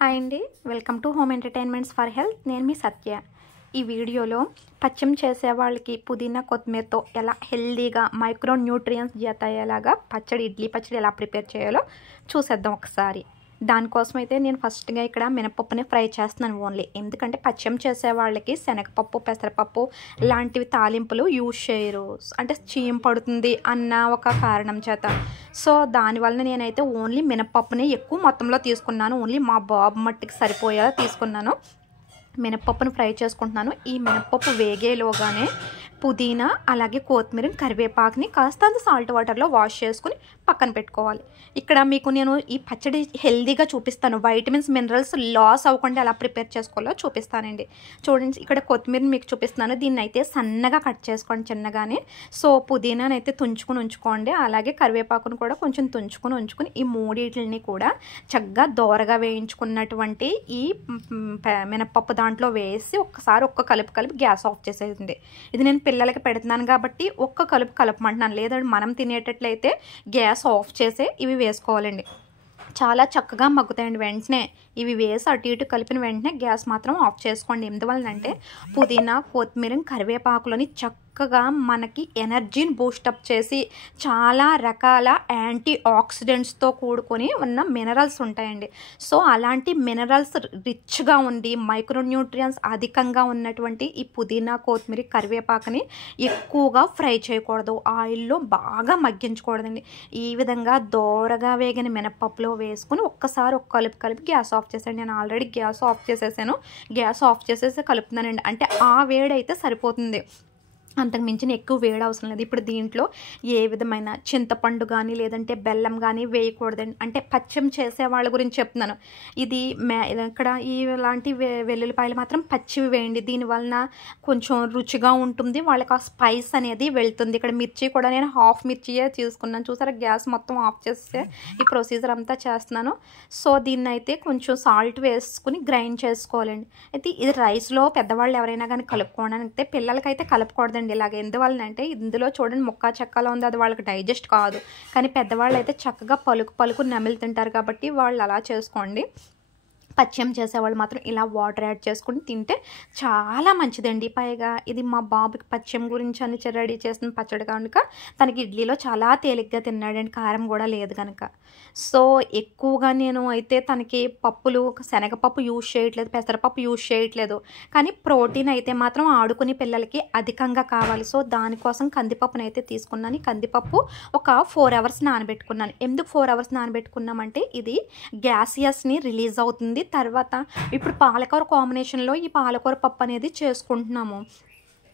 Hi అండి, welcome to home entertainments for health. నేను మీ సత్య. ఈ వీడియోలో పచ్చం చేసే వాళ్ళకి పుదీనా కొత్తిమీరతో ఎలా హెల్దీగా మైక్రో న్యూట్రియన్స్ జత అయ్యేలాగా ఇడ్లీ పచ్చడి ఎలా ప్రిపేర్ చేయాలో చూసేద్దాం ఒకసారి. దానికోసం అయితే నేను ఫస్ట్గా ఇక్కడ మినపప్పుని ఫ్రై చేస్తున్నాను ఓన్లీ. ఎందుకంటే పచ్చం చేసే వాళ్ళకి శనగపప్పు, పెసరపప్పు లాంటివి తాలింపులు యూజ్ చేయరు, అంటే చీమ పడుతుంది అన్న ఒక కారణం చేత. సో దానివల్ల నేనైతే ఓన్లీ మినపప్పుని ఎక్కువ మొత్తంలో తీసుకున్నాను. ఓన్లీ మా బాబు మట్టికి సరిపోయేలా తీసుకున్నాను. మినపప్పును ఫ్రై చేసుకుంటున్నాను. ఈ మినపప్పు వేగేలోగానే పుదీనా అలాగే కొత్తిమీర, కరివేపాకుని కాస్త సాల్ట్ వాటర్లో వాష్ చేసుకుని పక్కన పెట్టుకోవాలి. ఇక్కడ మీకు నేను ఈ పచ్చడి హెల్దీగా చూపిస్తాను. వైటమిన్స్, మినరల్స్ లాస్ అవ్వకుండా ఎలా ప్రిపేర్ చేసుకోవాలో చూపిస్తానండి. చూడండి, ఇక్కడ కొత్తిమీరని మీకు చూపిస్తున్నాను. దీన్ని అయితే సన్నగా కట్ చేసుకోండి చిన్నగానే. సో పుదీనాని అయితే తుంచుకుని ఉంచుకోండి. అలాగే కరివేపాకును కూడా కొంచెం తుంచుకుని ఉంచుకుని ఈ మూడింటిని కూడా చక్కగా దోరగా వేయించుకున్నటువంటి ఈ మినపప్పు దాంట్లో వేసి ఒక్కసారి కలిపి గ్యాస్ ఆఫ్ చేసేసింది. ఇది నేను పిల్లలకి పెడుతున్నాను కాబట్టి కలపమంటున్నాను. లేదంటే మనం తినేటట్లయితే గ్యాస్ ఆఫ్ చేసే ఇవి వేసుకోవాలండి. చాలా చక్కగా మగ్గుతాయండి. వెంటనే ఇవి వేసి అటు ఇటు కలిపిన వెంటనే గ్యాస్ మాత్రం ఆఫ్ చేసుకోండి. ఎందువల్లంటే పుదీనా, కొత్తిమీర, కరివేపాకులని చక్కగా మనకి ఎనర్జీని బూస్టప్ చేసి చాలా రకాల యాంటీ ఆక్సిడెంట్స్తో కూడుకొని ఉన్న మినరల్స్ ఉంటాయండి. సో అలాంటి మినరల్స్ రిచ్గా ఉండి మైక్రోన్యూట్రియన్స్ అధికంగా ఉన్నటువంటి ఈ పుదీనా, కొత్తిమీర, కరివేపాకుని ఎక్కువగా ఫ్రై చేయకూడదు, ఆయిల్లో బాగా మగ్గించకూడదండి. ఈ విధంగా దోరగా వేగిన మినపప్పులో వేసుకుని ఒక్కసారి కలిపి గ్యాస్ ఆఫ్ చేసేయండి. నేను ఆల్రెడీ గ్యాస్ ఆఫ్ చేసేసాను. గ్యాస్ ఆఫ్ చేసేసి కలుపుతున్నానండి. అంటే ఆ వేడైతే సరిపోతుంది, అంతకు మించిన ఎక్కువ వేడి అవసరం లేదు. ఇప్పుడు దీంట్లో ఏ విధమైన చింతపండు కానీ లేదంటే బెల్లం కానీ వేయకూడదండి. అంటే పచ్చం చేసే వాళ్ళ గురించి చెప్తున్నాను. ఇది ఇక్కడ ఇలాంటి వెల్లుల్లిపాయలు మాత్రం పచ్చివి వేయండి. దీనివలన కొంచెం రుచిగా ఉంటుంది, వాళ్ళకి ఆ స్పైస్ అనేది వెళ్తుంది. ఇక్కడ మిర్చి కూడా నేను హాఫ్ మిర్చియే తీసుకున్నాను. చూసారా, గ్యాస్ మొత్తం ఆఫ్ చేస్తే ఈ ప్రొసీజర్ అంతా చేస్తున్నాను. సో దీన్ని అయితే కొంచెం సాల్ట్ వేసుకుని గ్రైండ్ చేసుకోవాలండి. అయితే ఇది రైస్లో పెద్దవాళ్ళు ఎవరైనా కానీ కలుపుకోవడానికి అయితే, పిల్లలకైతే కలుపుకూడదండి ఇలాగ. ఎందువల్లంటే ఇందులో చూడండి ముక్క చెక్కలో ఉంది, అది వాళ్ళకి డైజెస్ట్ కాదు. కానీ పెద్దవాళ్ళు అయితే చక్కగా పలుకు నమిలి తింటారు కాబట్టి వాళ్ళు అలా చేసుకోండి. పచ్చం చేసేవాళ్ళు మాత్రం ఇలా వాటర్ యాడ్ చేసుకుని తింటే చాలా మంచిదండి. పైగా ఇది మా బాబుకి పచ్చం గురించి అని రెడీ చేసిన పచ్చడి కనుక తనకి ఇడ్లీలో చాలా తేలిగ్గా తిన్నాడండి, కారం కూడా లేదు కనుక. సో ఎక్కువగా నేను అయితే తనకి పప్పులు, శనగపప్పు యూజ్ చేయట్లేదు, పెసరపప్పు యూజ్ చేయట్లేదు. కానీ ప్రోటీన్ అయితే మాత్రం ఆడుకుని పిల్లలకి అధికంగా కావాలి. సో దానికోసం కందిపప్పును అయితే తీసుకున్నాను. కందిపప్పు ఒక 4 hours నానబెట్టుకున్నాను. ఎందుకు 4 hours నానబెట్టుకున్నామంటే ఇది గ్యాసియస్ని రిలీజ్ అవుతుంది. తర్వాత ఇప్పుడు పాలకూర కాంబినేషన్లో ఈ పాలకూర పప్పు అనేది చేసుకుంటున్నాము.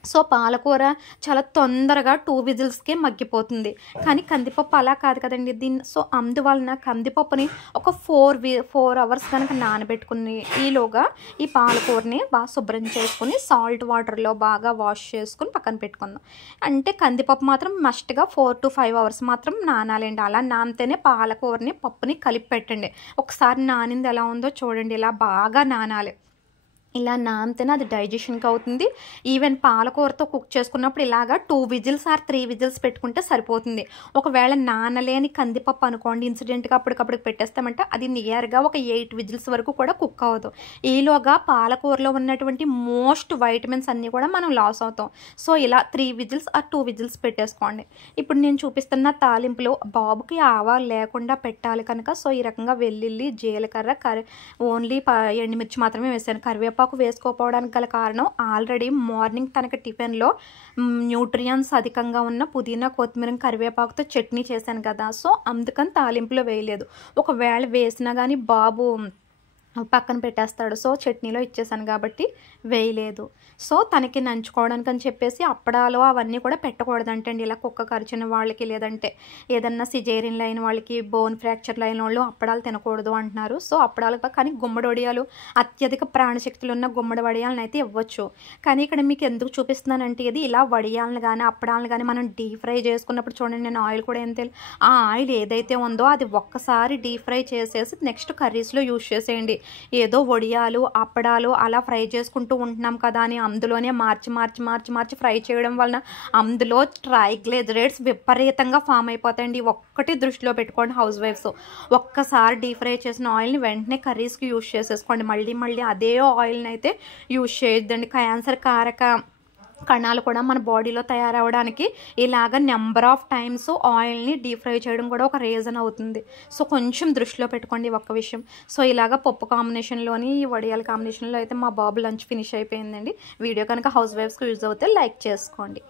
సో పాలకూర చాలా తొందరగా 2 విజిల్స్కే మగ్గిపోతుంది. కానీ కందిపప్పు అలా కాదు కదండి. సో అందువలన కందిపప్పుని ఒక 4 hours కనుక నానబెట్టుకుని ఈలోగా ఈ పాలకూరని బాగా శుభ్రం చేసుకుని సాల్ట్ వాటర్లో బాగా వాష్ చేసుకుని పక్కన పెట్టుకుందాం. అంటే కందిపప్పు మాత్రం మస్ట్గా 4 to 5 hours మాత్రం నానాలండి. అలా నానితేనే పాలకూరని, పప్పుని కలిపి పెట్టండి. ఒకసారి నానింది ఎలా ఉందో చూడండి, ఇలా బాగా నానాలి. ఇలా నానితేనే అది డైజెషన్కి అవుతుంది. ఈవెన్ పాలకూరతో కుక్ చేసుకున్నప్పుడు ఇలాగా 2 విజిల్స్ ఆర్ 3 విజిల్స్ పెట్టుకుంటే సరిపోతుంది. ఒకవేళ నానలేని కందిపప్పు అనుకోండి, ఇన్సిడెంట్గా అప్పటికప్పుడు పెట్టేస్తామంటే అది నియర్గా ఒక 8 విజిల్స్ వరకు కూడా కుక్ అవ్వదు. ఈలోగా పాలకూరలో ఉన్నటువంటి మోస్ట్ వైటమిన్స్ అన్నీ కూడా మనం లాస్ అవుతాం. సో ఇలా 3 విజిల్స్ ఆర్ 2 విజిల్స్ పెట్టేసుకోండి. ఇప్పుడు నేను చూపిస్తున్న తాలింపులో బాబుకి ఆవాలు లేకుండా పెట్టాలి కనుక సో ఈ రకంగా వెల్లుల్లి, జీలకర్ర, ఓన్లీ ఎండుమిర్చి మాత్రమే వేసాను. కరివేపాకు వేసుకోకపోవడానికి గల కారణం, ఆల్రెడీ మార్నింగ్ తనకి టిఫిన్లో న్యూట్రియన్స్ అధికంగా ఉన్న పుదీనా, కొత్తిమీర, కరివేపాకుతో చట్నీ చేశాను కదా. సో అందుకని తాలింపులో వేయలేదు. ఒకవేళ వేసినా కానీ బాబు పక్కన పెట్టేస్తాడు. సో చట్నీలో ఇచ్చేసాను కాబట్టి వేయలేదు. సో తనకి నంచుకోవడానికి అని చెప్పేసి అప్పడాలు అవన్నీ కూడా పెట్టకూడదంటండి. ఇలా కుక్క కరిచిన వాళ్ళకి, లేదంటే ఏదన్నా సిజేరియన్లు అయిన వాళ్ళకి, బోన్ ఫ్రాక్చర్లు అయిన వాళ్ళు అప్పడాలు తినకూడదు అంటున్నారు. సో అప్పడాలు కానీ గుమ్మడి వడియాలు, అత్యధిక ప్రాణశక్తులు ఉన్న గుమ్మడి వడియాలను అయితే ఇవ్వచ్చు. కానీ ఇక్కడ మీకు ఎందుకు చూపిస్తున్నానంటే ఇది ఇలా వడియాలను కానీ అప్పడాలను కానీ మనం డీప్ ఫ్రై చేసుకున్నప్పుడు చూడండి, నేను ఆయిల్ కూడా ఏం తెలియదు, ఆ ఆయిల్ ఏదైతే ఉందో అది ఒక్కసారి డీప్ ఫ్రై చేసేసి నెక్స్ట్ కర్రీస్లో యూజ్ చేసేయండి. ఏదో వడియాలు అప్పడాలు అలా ఫ్రై చేసుకుంటూ ఉంటున్నాం కదా అని అందులోనే మార్చి ఫ్రై చేయడం వలన అందులో ట్రైగ్లిజరైడ్స్ విపరీతంగా ఫామ్ అయిపోతాయండి. ఒక్కటి దృష్టిలో పెట్టుకోండి హౌస్ వైఫ్స్. ఒక్కసారి డీప్ ఫ్రై చేసిన ఆయిల్ని వెంటనే కర్రీస్కి యూజ్ చేసేసుకోండి. మళ్ళీ అదే ఆయిల్ని అయితే యూజ్ చేయొద్దండి. క్యాన్సర్ కారక కణాలు కూడా మన బాడీలో తయారవడానికి ఇలాగ నెంబర్ ఆఫ్ టైమ్స్ ఆయిల్ని డీప్ ఫ్రై చేయడం కూడా ఒక రీజన్ అవుతుంది. సో కొంచెం దృష్టిలో పెట్టుకోండి ఒక్క విషయం. సో ఇలాగ పప్పు కాంబినేషన్లోని ఈ వడియాల కాంబినేషన్లో అయితే మా బాబు లంచ్ ఫినిష్ అయిపోయిందండి. వీడియో కనుక హౌస్ వైఫ్స్కి యూజ్ అవుతే లైక్ చేసుకోండి.